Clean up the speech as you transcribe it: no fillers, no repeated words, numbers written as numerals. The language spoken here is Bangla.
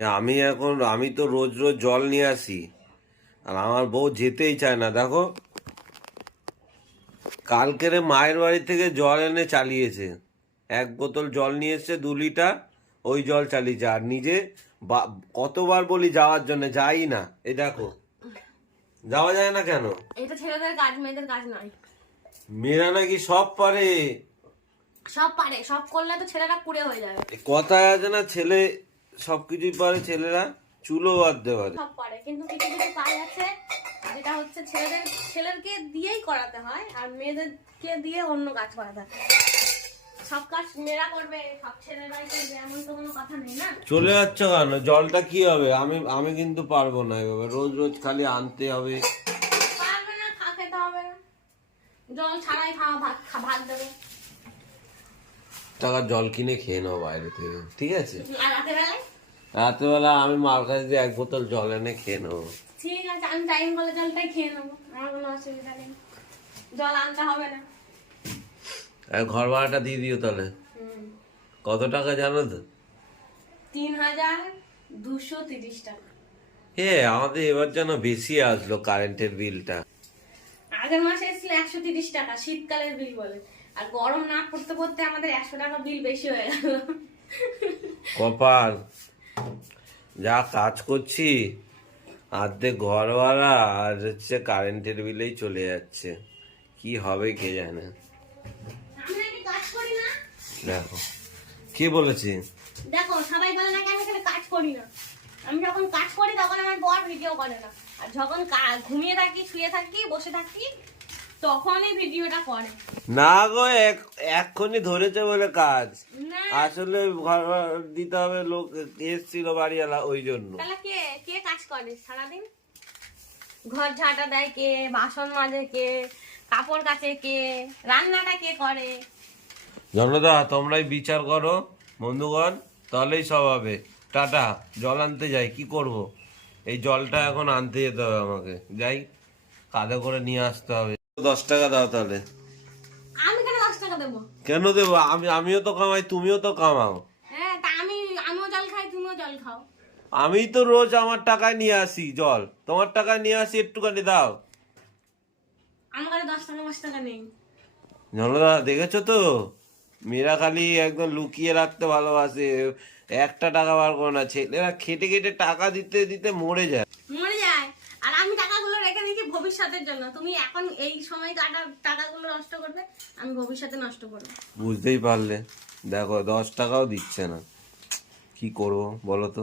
আমি তো রোজ রোজ জল নিয়ে আসি, আর আমার বউ যেতেই চায় না। দেখো, কালকেরে মায়ের বাড়ি থেকে জল এনে চালিয়েছে, 1 বোতল জল নিয়ে এসছে, 2 লিটার, ওই জল চালিয়েছে। আর নিজে কতবার বলি যাওয়ার জন্য, যাই না। এই দেখো, যাওয়া যায় না কেন? এটা ছেলেদের কাজ, মেয়েদের কাজ নয়। মেয়েরা নাকি সব পারে। সব পারে, সব করলে তো ছেলেরা কুড়ে হয়ে যাবে। কথায় আছে না, ছেলে সবকিছুই পারে, ছেলেরা চুলো বাঁধতে পারে। সব পারে, কিন্তু কিছু কিছু কাজ আছে যেটা হচ্ছে ছেলেকে দিয়েই করাতে হয়, আর মেয়েদেরকে দিয়ে অন্য কাজ করাতে হয়। সব কাজ মেয়েরা করবে, সব ছেলেরাই করবে, এমন তো কোনো কথা নেই না। চলে যাচ্ছ কেন? জলটা কি হবে? আমি কিন্তু পারবো না এভাবে, রোজ রোজ খালি আনতে হবে। পারবে না, খেতে হবে না, জল ছাড়াই ভাত দেবে। টাকা জল কিনে খেয়ে নাও বাইরে থেকে, ঠিক আছে? আর রাতের বেলায়, রাতেবেলা আমি মার কাছে দিয়ে 1 বোতল জল এনে খেয়ে নেবো। ঠিক আছে, আমি টাইম বলে জলটাই খেয়ে নেবো, আমার কোনো অসুবিধা নেই, জল আনতে হবে না। আর ঘর ভাড়াটা দিয়ে দিও তাহলে। কত টাকা জানো তো? 3230 টাকা। আমাদের এবার যেন বেশি আসলো কারেন্টের বিলটা। আগের মাসে এসেছিল 130 টাকা, শীতকালের বিল বলে। আর গরম না করতে করতে আমাদের 100 টাকা বিল বেশি হয়ে গেল। কপাল, যা কাজ করছি অর্ধেক ঘর ভাড়া আর হচ্ছে কারেন্টের বিলেই চলে যাচ্ছে। কি হবে কে জানে। আমি নাকি কাজ করি না। দেখো, কে বলেছে? দেখো, সবাই বলে নাকি আমি খালি কাজ করি না। আমি যখন কাজ করি তখন আমার বর ভিডিও করে না, আর যখন ঘুমিয়ে থাকি, শুয়ে থাকি, বসে থাকি, তখনই ভিডিওটা করে। না গো, এক্ষুনি ধরেছে বলে কাজ, না, আসলে ঘর ভাড়া দিতে হবে, লোক এসছিল বাড়িওয়ালা, ওই জন্য। তাহলে কে কে কাজ করে সারাদিন? ঘর ঝাঁটা দেয় কে, বাসন মাজে কে, কাপড় কাচে কে, রান্নাটা কে করে? জনদা, তোমরাই বিচার করো বন্ধুগণ, তাহলেই সব হবে। টাটা। জল আনতে যাই, কি করব? এই জলটা এখন আনতে যেতে হবে আমাকে, যাই, কাঁধে করে নিয়ে আসতে হবে। 10 টাকা দাও তাহলে। আমি কেন 10 টাকা দেবো? কেন দেবো? আমিও তো কামাই, তুমিও তো কামাও। হ্যাঁ, তা আমিও জল খাই, তুমিও জল খাও। আমি তো রোজ আমার টাকায় নিয়ে আসি জল, তোমার টাকায় নিয়ে আসি, একটুখানি দাও। আমার কাছে 10 টাকা 5 টাকা নেই। জনদা, দেখেছো তো, মেয়েরা খালি একদম লুকিয়ে রাখতে ভালোবাসে, একটা টাকা বার করে না। ছেলেরা খেটে খেটে টাকা দিতে দিতে মরে যায়। মরে যায়। আর আমি টাকাগুলো রেখে দিয়েছি ভবিষ্যতের জন্য। তুমি এখন এই সময় টাকাগুলো নষ্ট করবে, আমি ভবিষ্যতে নষ্ট করবো। বুঝতেই পারলে, দেখো 10 টাকাও দিচ্ছে না, কি করবো বলো তো?